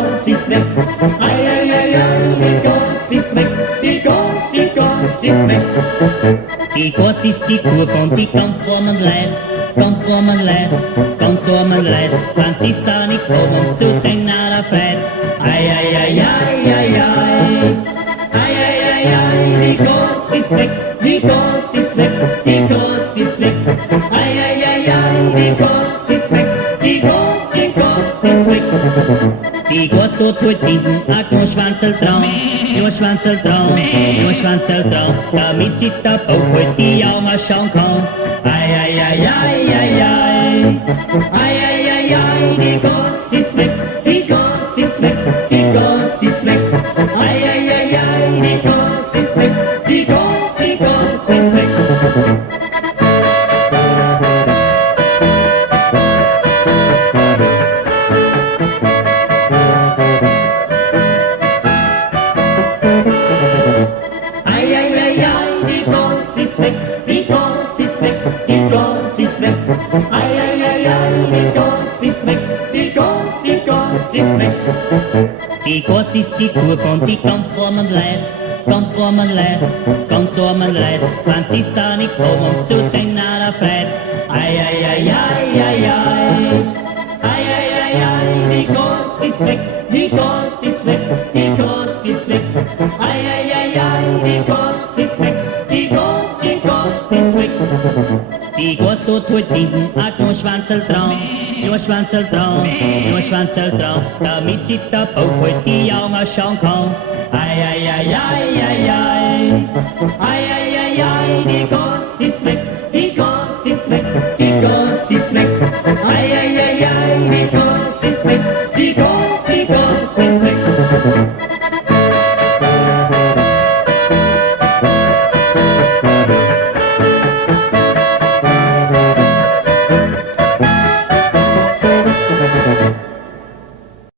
Gans ist weg. Ei, ei, ei, ei, die Gans ist weg. Die Gans ist weg. Die Gans ist die Burg und die ganz warmen Leid. Ganz warmen Leid, ganz warmen Leid. Ganz ist da nichts oben und zu den Nader feit. Ei, ei, ei, ei, ei, ei. Ei, ei, ei, ei, die Gans ist weg. Die Gans ist weg. Die Gans ist weg. Ei, ei, ei, ei, die Gans ist weg. Die Gans ist weg. Die Gans so tut hinten a kleinen Schwanzel dran. Nur Schwanzel dran, nur Schwanzel dran. Damit sie der Bauch halt die auch mal schauen kann. Ei, ei, ei, ei, ei, ei. Ei, ei, ei, ei, die Gans ist weg. Die Gans ist weg. Die Gans ist weg. Ei, ei, ei, ei, die Gans ist weg. Die Gans ist weg. Ei, ei, ei, ei, die Gans ist weg. Die Gans ist weg. Die Gans ist weg. Ei, ei, ei, ei, die Gans ist weg. Die Gans ist weg. Die Gans ist die Burg und die ganz warmen Leid. Ganz warmen Leid, ganz warmen Leid. Ganz ist da nichts oben und zu den Nader feit. Ei, ei, ei, ei, ei, ei. Ei, ei, ei, ei, die Gans ist weg. Die Gans ist weg. Die Gans ist weg. Ei, ei, ei, ei, die Gans ist weg. Die Gans ist weg. Die Gans so tut hinten a kleinen Schwanzel dran. Nur Schwanzel dran, nur Schwanzel dran. Damit sie der Bauch halt die auch mal schauen kann. Ei, ei, ei, ei, ei, ei. Ei, ei, ei, ei, die Gans ist weg. Die Gans ist weg. Die Gans ist weg. Ei, ei, ei, ei, die Gans ist weg. Die Gans ist weg.